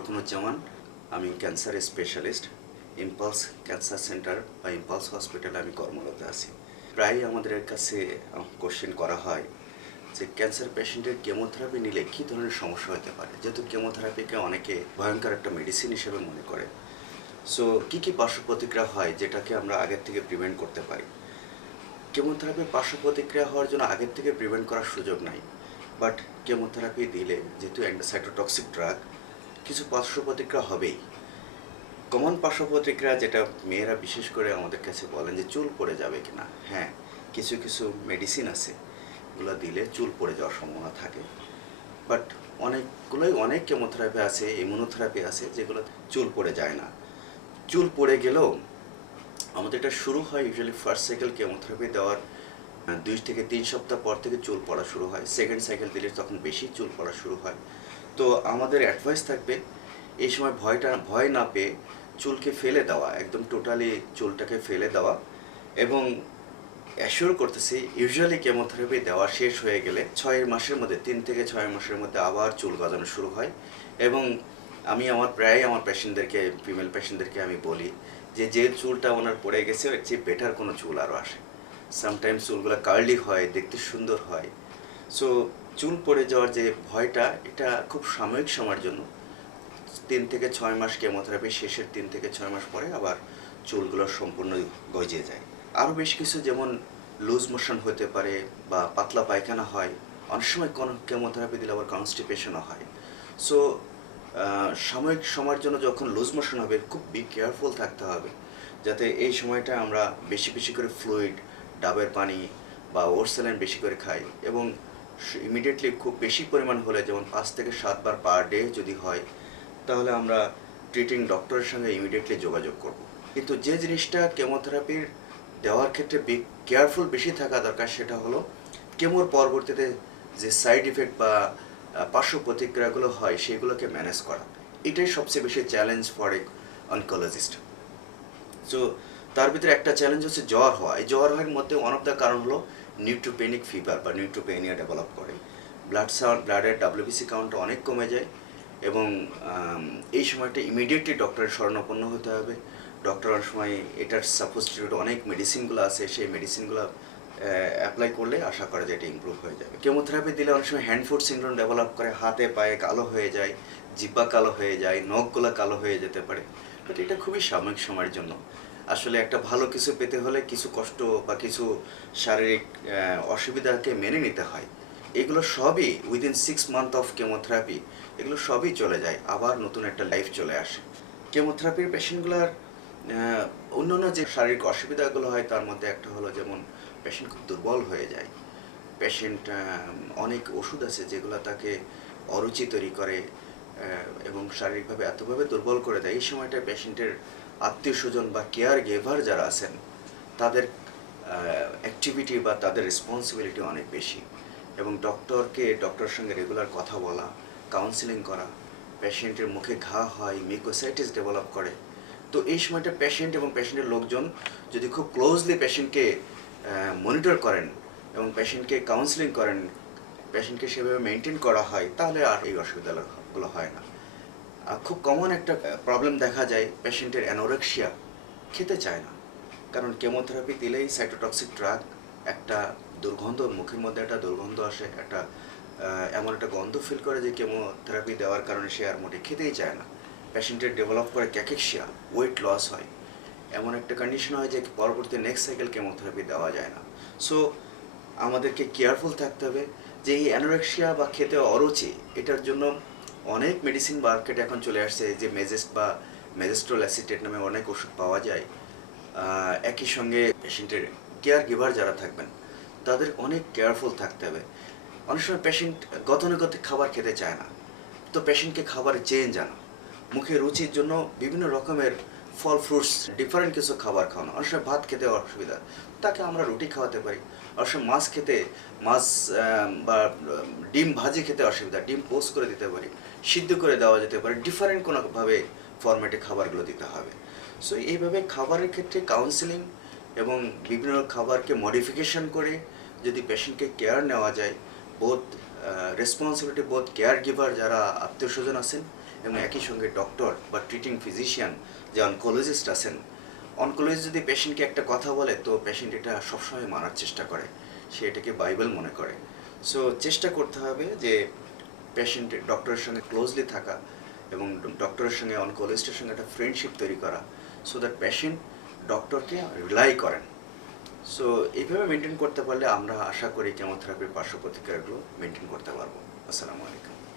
রকুনুজ্জামান। আমি cancer specialist. Impulse cancer centre বা impulse হসপিটালে আমি কর্মরত আছি। প্রায়ই আমাদের কাছে কোশ্চেন করা হয় যে ক্যান্সার পেশেন্টের কেমোথেরাপি নিলে কী ধরনের সমস্যা হতে পারে, যেহেতু কেমোথেরাপিকে অনেকে ভয়ঙ্কর একটা মেডিসিন হিসেবে মনে করে। সো কী পার্শ্ব প্রতিক্রিয়া হয় যেটাকে আমরা আগের থেকে প্রিভেন্ট করতে পারি। কেমোথেরাপির পার্শ্ব প্রতিক্রিয়া হওয়ার জন্য আগের থেকে প্রিভেন্ট করার সুযোগ নাই, বাট কেমোথেরাপি দিলে যেহেতু সাইটোটক্সিক ড্রাগ, কিছু পার্শ্ব প্রতিক্রিয়া হবেই। কমন পার্শ্ব প্রতিক্রিয়া যেটা মেয়েরা বিশেষ করে আমাদের কাছে বলেন যে চুল পড়ে যাবে কিনা। হ্যাঁ, কিছু কিছু মেডিসিন আছে এগুলো দিলে চুল পড়ে যাওয়ার সম্ভাবনা থাকে, বাট অনেক কেমোথেরাপি আছে, ইমিউনোথেরাপি আছে যেগুলো চুল পড়ে যায় না। চুল পড়ে গেলেও আমাদের এটা শুরু হয় ইউজুয়ালি ফার্স্ট সাইকেল কেমোথেরাপি দেওয়ার 2 থেকে 3 সপ্তাহ পর থেকে চুল পড়া শুরু হয়। সেকেন্ড সাইকেল দিলে তখন বেশি চুল পড়া শুরু হয়। তো আমাদের অ্যাডভাইস থাকবে এই সময় ভয় না পেয়ে চুলকে ফেলে দেওয়া, একদম টোটালি চুলটাকে ফেলে দেওয়া, এবং অ্যাসিওর করতেছি ইউজুয়ালি কেমোথেরাপি দেওয়া শেষ হয়ে গেলে 6 মাসের মধ্যে 3 থেকে 6 মাসের মধ্যে আবার চুল গজানো শুরু হয়। এবং আমি প্রায় আমার পেশেন্টদেরকে, ফিমেল পেশেন্টদেরকে আমি বলি যে চুলটা ওনার পড়ে গেছে এর চেয়ে বেটার কোনো চুল আরও আসে। সামটাইমস চুলগুলো কার্লি হয়, দেখতে সুন্দর হয়। সো চুল পড়ে যাওয়ার যে ভয়টা, এটা খুব সাময়িক সময়ের জন্য। 3 থেকে 6 মাস কেমোথেরাপি শেষের 3 থেকে 6 মাস পরে আবার চুলগুলো সম্পূর্ণ গজিয়ে যায়। আরও বেশ কিছু, যেমন লুজ মোশন হতে পারে বা পাতলা পায়খানা হয়। অনেক সময় কেমোথেরাপি দিলে আবার কনস্টিপেশনও হয়। সো সাময়িক সময়ের জন্য যখন লুজ মোশন হবে, খুব কেয়ারফুল থাকতে হবে যাতে এই সময়টা আমরা বেশি বেশি করে ফ্লুইড, ডাবের পানি বা ওরসেলাইন বেশি করে খাই। এবং ইমিডিয়েটলি খুব বেশি পরিমাণ হলে, যেমন 5 থেকে 7 বার পার ডে যদি হয়, তাহলে আমরা ট্রিটিং ডক্টরের সঙ্গে ইমিডিয়েটলি যোগাযোগ করব। কিন্তু যে জিনিসটা কেমোথেরাপির দেওয়ার ক্ষেত্রে কেয়ারফুল বেশি থাকা দরকার, সেটা হলো কেমোর পরবর্তীতে যে সাইড ইফেক্ট বা পার্শ্ব প্রতিক্রিয়াগুলো হয় সেগুলোকে ম্যানেজ করা। এটাই সবচেয়ে বেশি challenge for a oncologist. So তার ভিতরে একটা চ্যালেঞ্জ হচ্ছে জ্বর হওয়া। এই জ্বর হওয়ার মধ্যে ওয়ান অফ দ্য কারণ হলো নিউট্রোপেনিক ফিভার বা নিউট্রোপেনিয়া ডেভেলপ করে। ব্লাডের WBC কাউন্ট অনেক কমে যায়, এবং এই সময়টা ইমিডিয়েটলি ডক্টরের শরণাপন্ন হতে হবে। ডক্টর অনেক সময় এটার সাবস্টিটিউট অনেক মেডিসিনগুলো আছে, সেই মেডিসিনগুলো অ্যাপ্লাই করলে আশা করা যায় এটা ইমপ্রুভ হয়ে যাবে। কেমোথেরাপি দিলে অনেক সময় হ্যান্ড ফুট সিনড্রোম ডেভেলপ করে, হাতে পায়ে কালো হয়ে যায়, জিহ্বা কালো হয়ে যায়, নখগুলো কালো হয়ে যেতে পারে। বাট এটা খুবই সাময়িক সময়ের জন্য। আসলে একটা ভালো কিছু পেতে হলে কিছু কষ্ট বা কিছু শারীরিক অসুবিধাকে মেনে নিতে হয়। এগুলো সবই উইদিন 6 মান্থ অফ কেমোথেরাপি, এগুলো সবই চলে যায়, আবার নতুন একটা লাইফ চলে আসে। কেমোথেরাপির পেশেন্টগুলোর অন্যান্য যে শারীরিক অসুবিধাগুলো হয় তার মধ্যে একটা হলো, যেমন পেশেন্ট খুব দুর্বল হয়ে যায়। পেশেন্ট অনেক ওষুধ আছে যেগুলো তাকে অরুচি তৈরি করে এবং শারীরিকভাবে এতভাবে দুর্বল করে দেয়। এই সময়টা পেশেন্টের আত্মীয় স্বজন বা কেয়ার গেভার যারা আছেন তাদের অ্যাক্টিভিটি বা তাদের রেসপন্সিবিলিটি অনেক বেশি, এবং ডক্টরের সঙ্গে রেগুলার কথা বলা, কাউন্সিলিং করা। পেশেন্টের মুখে ঘা হয়, মিউকোসাইটিস ডেভেলপ করে। তো এই সময়টা পেশেন্ট এবং পেশেন্টের লোকজন যদি খুব ক্লোজলি পেশেন্টকে মনিটর করেন এবং পেশেন্টকে কাউন্সিলিং করেন, পেশেন্টকে সেভাবে মেনটেন করা হয়, তাহলে আর এই অসুবিধাগুলো হয় না। খুব কমন একটা প্রবলেম দেখা যায়, পেশেন্টের অ্যানোরেক্সিয়া, খেতে চায় না। কারণ কেমোথেরাপি দিলেই সাইটোটক্সিক ড্রাগ, একটা দুর্গন্ধ, মুখের মধ্যে একটা দুর্গন্ধ আসে, এমন একটা গন্ধ ফিল করে যে কেমোথেরাপি দেওয়ার কারণে সে আর মোটে খেতেই চায় না। পেশেন্টের ডেভেলপ করে ক্যাকেকশিয়া, ওয়েট লস হয়, এমন একটা কন্ডিশন হয় যে পরবর্তী নেক্সট সাইকেল কেমোথেরাপি দেওয়া যায় না। সো আমাদেরকে কেয়ারফুল থাকতে হবে যে এই অ্যানোরেক্সিয়া বা খেতে অরুচি, এটার জন্য অনেক মেডিসিন মার্কেটে এখন চলে আসছে, যে মেজেস্ট্রল অ্যাসিটেট নামে অনেক ওষুধ পাওয়া যায়। একই সঙ্গে পেশেন্টের কেয়ার গিভার যারা থাকবেন তাদের অনেক কেয়ারফুল থাকতে হবে। অনেক সময় পেশেন্ট গতানুগতিক খাবার খেতে চায় না, তো পেশেন্টকে খাবারে চেঞ্জ আনা, মুখে রুচির জন্য বিভিন্ন রকমের ফল, ফ্রুটস, ডিফারেন্ট কিছু খাবার খাওয়ানো। অনেক সময় ভাত খেতে অসুবিধা, তাকে আমরা রুটি খাওয়াতে পারি। অনেক সময় মাছ বা ডিম ভাজি খেতে অসুবিধা, ডিম পোস্ট করে দিতে পারি, সিদ্ধ করে দেওয়া যেতে পারে। ডিফারেন্ট কোনোভাবে ফরম্যাটে খাবারগুলো দিতে হবে। সো এইভাবে খাবারের ক্ষেত্রে কাউন্সিলিং এবং বিভিন্ন খাবারকে মডিফিকেশন করে যদি পেশেন্টকে কেয়ার নেওয়া যায়, বোধ রেসপন্সিবিলিটি বোধ কেয়ার গিভার যারা আত্মীয় স্বজন আছেন এবং একই সঙ্গে ডক্টর বা ট্রিটিং ফিজিশিয়ান যে অনকোলজিস্ট আছেন, অনকোলজিস্ট যদি পেশেন্টকে একটা কথা বলে তো পেশেন্ট এটা সবসময় মানার চেষ্টা করে, সে এটাকে বাইবেল মনে করে। সো চেষ্টা করতে হবে যে পেশেন্ট ডক্টরের সঙ্গে ক্লোজলি থাকা এবং ডক্টরের সঙ্গে অনকোলজিস্টের সঙ্গে একটা ফ্রেন্ডশিপ তৈরি করা, সো দ্যাট পেশেন্ট ডক্টরকে রিলাই করেন। সো এইভাবে মেনটেন করতে পারলে আমরা আশা করি কেমোথেরাপির পার্শ্ব প্রতিক্রিয়াগুলো মেনটেন করতে পারবো। আসসালামু আলাইকুম।